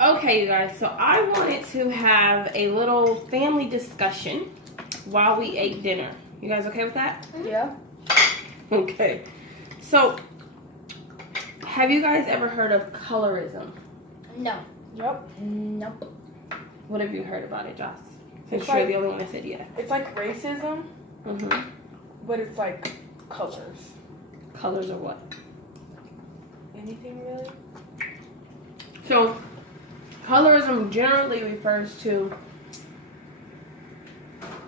Okay, you guys, so I wanted to have a little family discussion while we ate dinner. You guys okay with that? Yeah. Okay. So, have you guys ever heard of colorism? No. Yep. Nope. What have you heard about it, Joss? Since It's you're like- the only one that said yeah. It's like racism, Mm-hmm. but it's like colors. Colors or what? Anything really? So, colorism generally refers to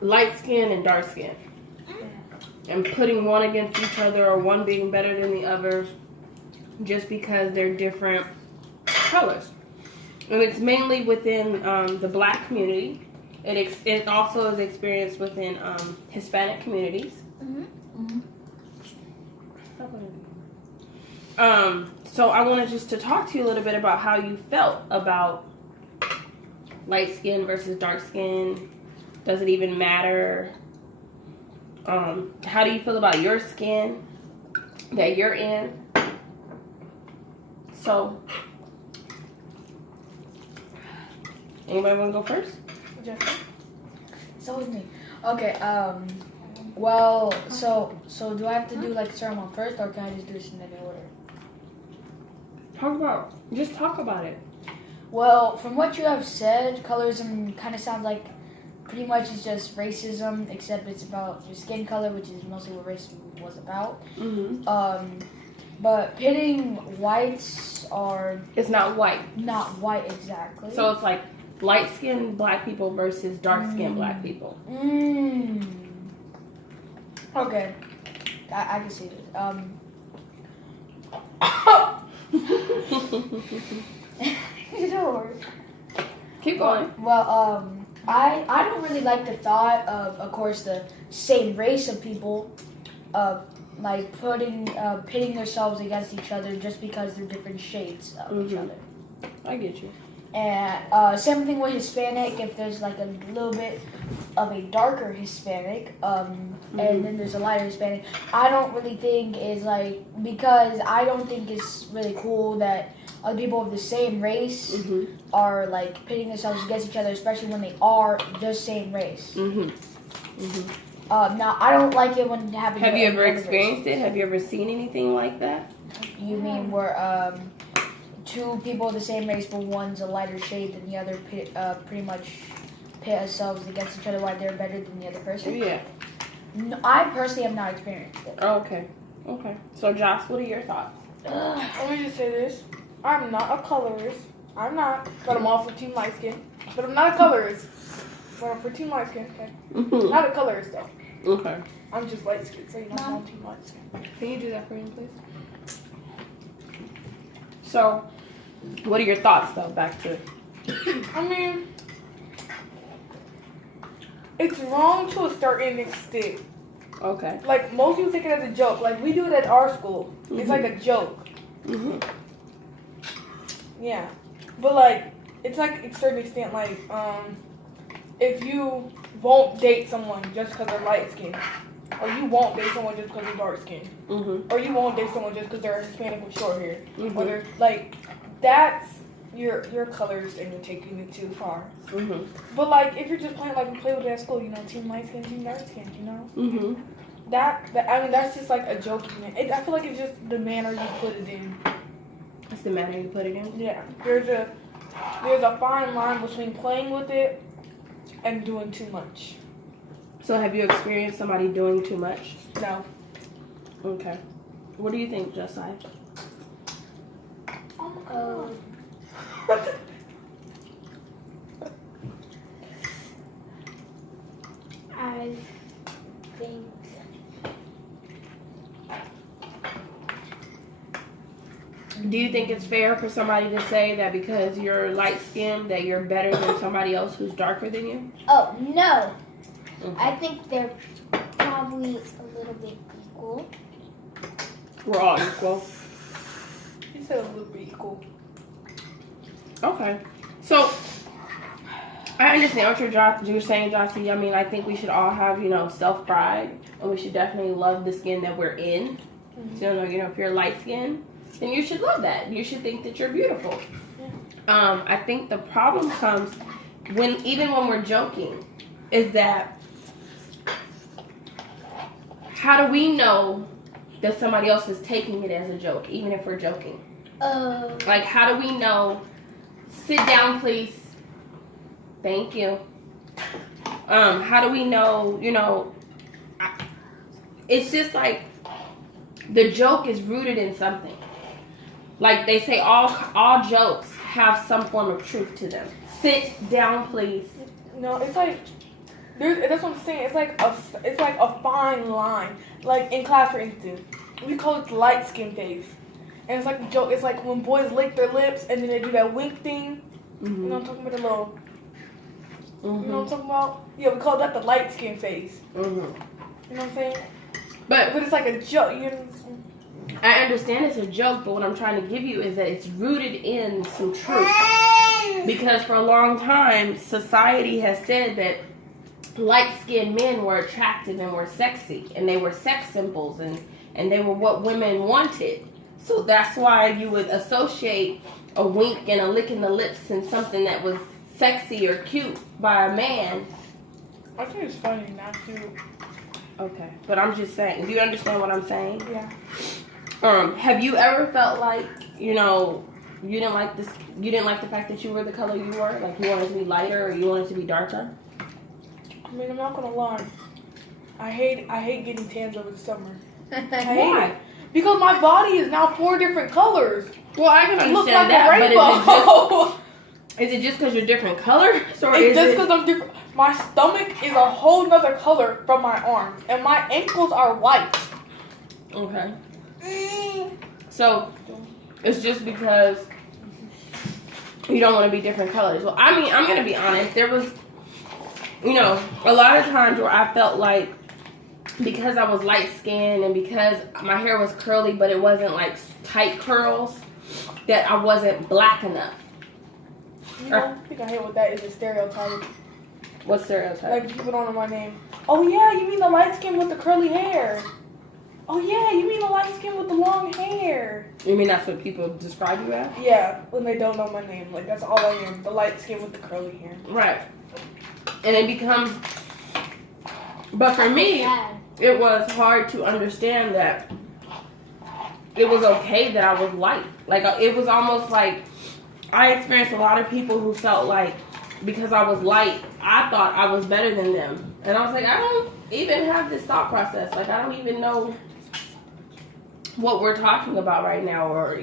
light skin and dark skin. And putting one against each other or one being better than the other just because they're different colors. And it's mainly within the black community. It also is experienced within Hispanic communities. So I wanted just to talk to you a little bit about how you felt about light skin versus dark skin. Does it even matter? How do you feel about your skin that you're in? So, anybody want to go first? Jessica? So with me. Okay. Well, so do I have to do like a certain one first, or can I just do this in any order? Just talk about it. Well, from what you have said, colorism kind of sounds like pretty much it's just racism, except it's about your skin color, which is mostly what racism was about. Mm-hmm. But pitting whites are It's not white. not white exactly. So it's like light skinned black people versus dark skinned black people. Okay, I can see this. Keep going. Well, I don't really like the thought of course, the same race of people, like pitting themselves against each other just because they're different shades of each other. I get you. And same thing with Hispanic. If there's like a little bit of a darker Hispanic, and then there's a lighter Hispanic, I don't really think is like, because I don't think it's really cool that other people of the same race are like pitting themselves against each other, especially when they are the same race. Now I don't like it when happening. Have you ever experienced it? Have you ever seen anything like that? You mean where two people of the same race, but one's a lighter shade than the other, pretty much pit themselves against each other while they're better than the other person? Yeah. No, I personally have not experienced it. Oh, okay. Okay. So, Joss, what are your thoughts? Let me just say this. I'm not a colorist. I'm not. But I'm all for Team Light Skin. But I'm not a colorist. But I'm for Team Light Skin, okay? Not a colorist, though. Okay. I'm just light skin, so you know I'm on Team Light Skin. Can you do that for me, please? So, what are your thoughts, though, back to it? I mean, it's wrong to a certain extent. Okay. Like, most people take it as a joke. Like, we do it at our school. It's like a joke. Yeah. But, like, it's like, to a certain extent, like, if you won't date someone just because they're light skinned, or you won't date someone just because they're dark skinned, or you won't date someone just because they're Hispanic with short hair, or they're, like, that's your colors and you're taking it too far. But, like, if you're just playing, like, we play with it at school, you know, team light skin, team dark skin, you know? That I mean, that's just, like, a joking thing. I feel like it's just the manner you put it in. That's the manner you put it in? Yeah. There's a fine line between playing with it and doing too much. So, have you experienced somebody doing too much? No. Okay. What do you think, Josiah? I think Do you think it's fair for somebody to say that because you're light skinned that you're better than somebody else who's darker than you? Oh, no. Okay. I think they're probably a little bit equal. We're all equal. You said a little bit equal. Okay. So, I understand what you're saying, Jossie. I mean, I think we should all have, self-pride. And we should definitely love the skin that we're in. So, if you're light skinned, then you should love that. You should think that you're beautiful. Yeah. I think the problem comes even when we're joking, is that how do we know that somebody else is taking it as a joke, even if we're joking? Like, how do we know? Sit down, please. Thank you. How do we know? It's just like the joke is rooted in something. Like they say, all jokes have some form of truth to them. Sit down, please. No, it's like that's what I'm saying. It's like a fine line. Like in class, for instance, we call it the light skin phase, and it's like a joke. It's like when boys lick their lips and then they do that wink thing. Mm-hmm. You know what I'm talking about? The little. Mm-hmm. You know what I'm talking about? Yeah, we call that the light skin phase. Mm-hmm. You know what I'm saying? But it's like a joke. You know? I understand it's a joke, but what I'm trying to give you is that it's rooted in some truth. Because for a long time, society has said that light-skinned men were attractive and were sexy, and they were sex symbols, and they were what women wanted. So that's why you would associate a wink and a lick in the lips and something that was sexy or cute by a man. I think it's funny not to. Okay, but I'm just saying. Do you understand what I'm saying? Yeah. Have you ever felt like, you didn't like this? You didn't like the fact that you were the color you were? Like you wanted to be lighter or you wanted to be darker? I mean, I'm not gonna lie. I hate getting tans over the summer. I hate Why? it because my body is now 4 different colors. Well, I can Look understand like that, a rainbow. but is it just because you're different colors, or It's is just it? because I'm different. My stomach is a whole nother color from my arms, and my ankles are white. Okay. So it's just because you don't want to be different colors. Well, I mean, I'm gonna be honest. There was, a lot of times where I felt like because I was light skinned and because my hair was curly, but it wasn't like tight curls, that I wasn't black enough. I think I hate what that is a stereotype. What stereotype? Like people don't know my name. Oh yeah, you mean the light skin with the curly hair? Oh yeah, you mean the light skin with the long hair? You mean that's what people describe you as? Yeah, when they don't know my name, like that's all I am. The light skin with the curly hair. Right. And it becomes. But for me, it was hard to understand that it was okay that I was light. Like it was almost like I experienced a lot of people who felt like because I was light, I thought I was better than them. And I was like, I don't even have this thought process. Like I don't even know what we're talking about right now, or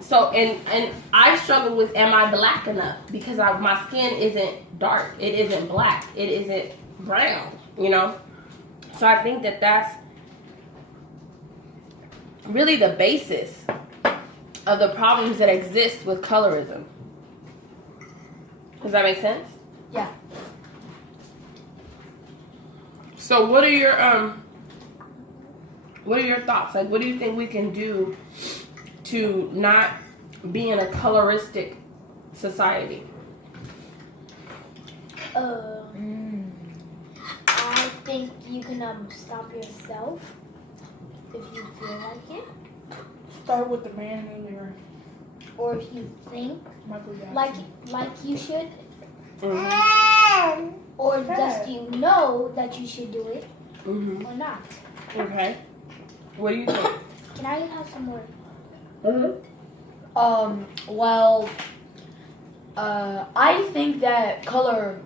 so and I struggled with, am I black enough? Because my skin isn't dark, it isn't black, it isn't brown, so I think that's really the basis of the problems that exist with colorism. Does that make sense? Yeah. So what are your thoughts? Like, what do you think we can do to not be in a coloristic society? I think you can stop yourself if you feel like it, Start with the man in the mirror. or if you think Michael Jackson. like you should, Mm-hmm. or Okay. just you know that you should do it Mm-hmm. or not. Okay. What do you think? Can I have some more? Well, I think that colorist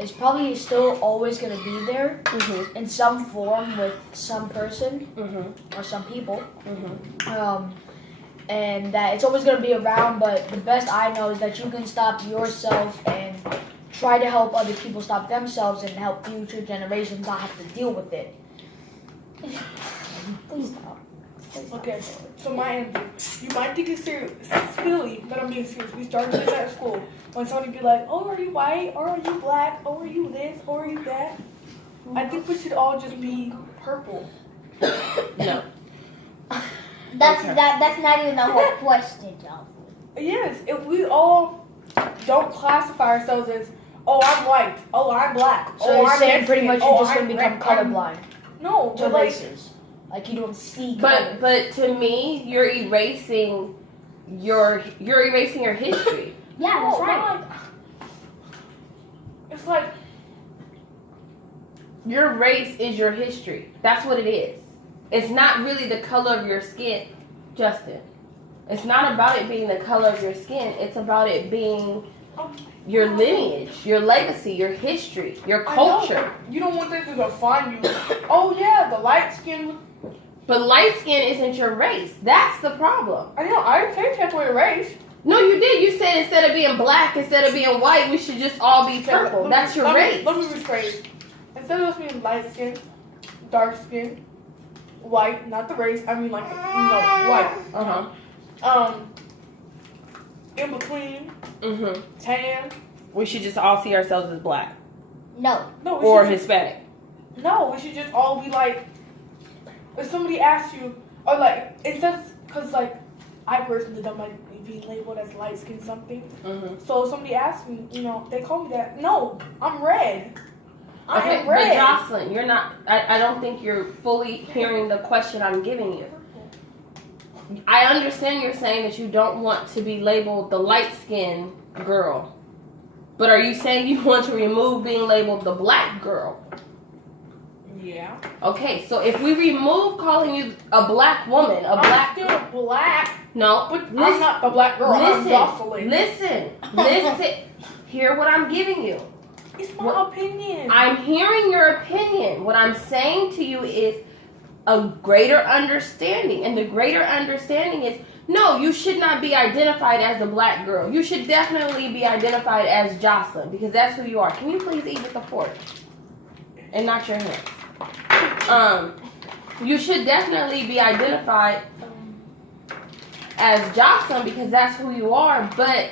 is probably still always going to be there Mm-hmm. in some form with some person Mm-hmm. or some people. Mm-hmm. And that it's always going to be around, but the best I know is that you can stop yourself and try to help other people stop themselves and help future generations not have to deal with it. Please stop. Okay, so my answer. You might think it's silly, but I'm being serious. We started this at school. When somebody be like, oh, are you white? Or are you black? Or are you this? Or are you that? I think we should all just be purple. No. That's Okay. that's not even the whole question, John. Yes, if we all don't classify ourselves as, oh, I'm white. Oh, I'm black. So oh, you're I'm saying pretty Mexican, much you're oh, just going to I'm become red, I'm- colorblind No, to but like, races. Like you don't see color. But to me, you're erasing you're erasing your history. Yeah, that's right. It's like Your race is your history. That's what it is. It's not really the color of your skin, Justin. It's not about it being the color of your skin. It's about it being your lineage, your legacy, your history, your culture. You don't want them to define you. Oh yeah, the light skin. But light skin isn't your race. That's the problem. I know. I can't take away race. No, you did. You said instead of being black, instead of being white, we should just all be purple. That's your race. Let me rephrase. Instead of us being light skin, dark skin, white, not the race. I mean like white. In between, tan. We should just all see ourselves as black No. No, or Hispanic. No, we should just all be like. If somebody asks you, or like, because like, I personally don't like being labeled as light skin something. So if somebody asks me, they call me that. No, I'm red. I am red. But Jocelyn, you're not. I don't think you're fully hearing the question I'm giving you. I understand you're saying that you don't want to be labeled the light-skinned girl. But are you saying you want to remove being labeled the black girl? Yeah. Okay, so if we remove calling you a black woman, I'm still black. No, but I'm not a black girl. I'm Jocelyn. Listen. Hear what I'm giving you. It's my opinion. I'm hearing your opinion. What I'm saying to you is a greater understanding. And the greater understanding is, no, you should not be identified as a black girl. You should definitely be identified as Jocelyn, because that's who you are. Can you please eat with the fork? And not your hands. You should definitely be identified as Jocelyn, because that's who you are. But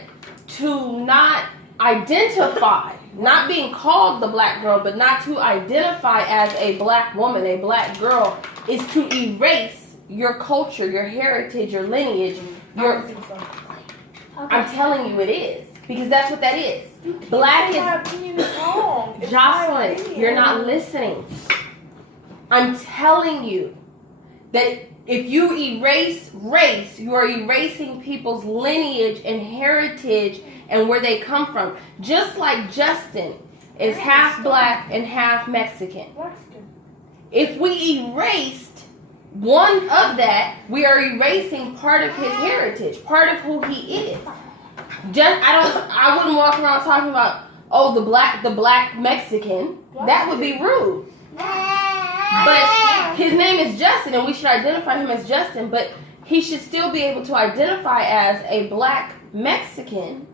to not identify, not being called the black girl, but not to identify as a black woman, a black girl, is to erase your culture, your heritage, your lineage. I'm telling you it is. Because that's what that is. Black is... My opinion is wrong. Jocelyn, you're not listening. I'm telling you that if you erase race, you are erasing people's lineage and heritage and where they come from. Just like Justin is half black and half Mexican. If we erased one of that, we are erasing part of his heritage, part of who he is. I wouldn't walk around talking about, the black Mexican. That would be rude. But his name is Justin, and we should identify him as Justin, but he should still be able to identify as a black Mexican,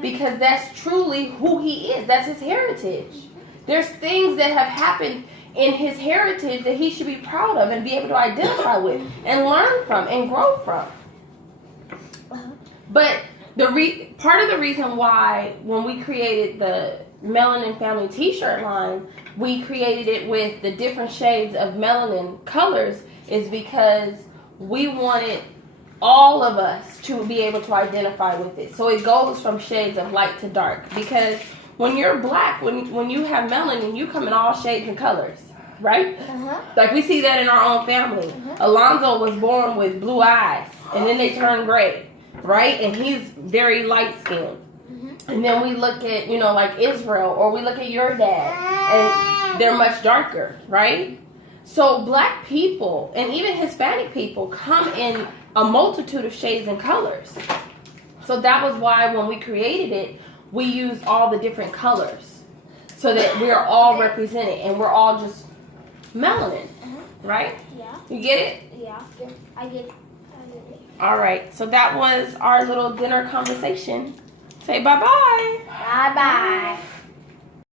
because that's truly who he is. That's his heritage. There's things that have happened in his heritage that he should be proud of and be able to identify with and learn from and grow from. But part of the reason why when we created the Melanin Family t-shirt line, we created it with the different shades of melanin colors is because we wanted all of us to be able to identify with it. So it goes from shades of light to dark, because when you're black, when you have melanin, you come in all shades and colors, right? Like we see that in our own family. Alonzo was born with blue eyes, and then they turn gray, right? And he's very light skinned. And then we look at, like Israel, or we look at your dad, and they're much darker, right? So black people, and even Hispanic people, come in a multitude of shades and colors. So that was why when we created it, we used all the different colors, so that we're all represented, and we're all just melanin, right? Yeah. You get it? Yeah, I get it. All right, so that was our little dinner conversation. Say bye-bye. Bye-bye.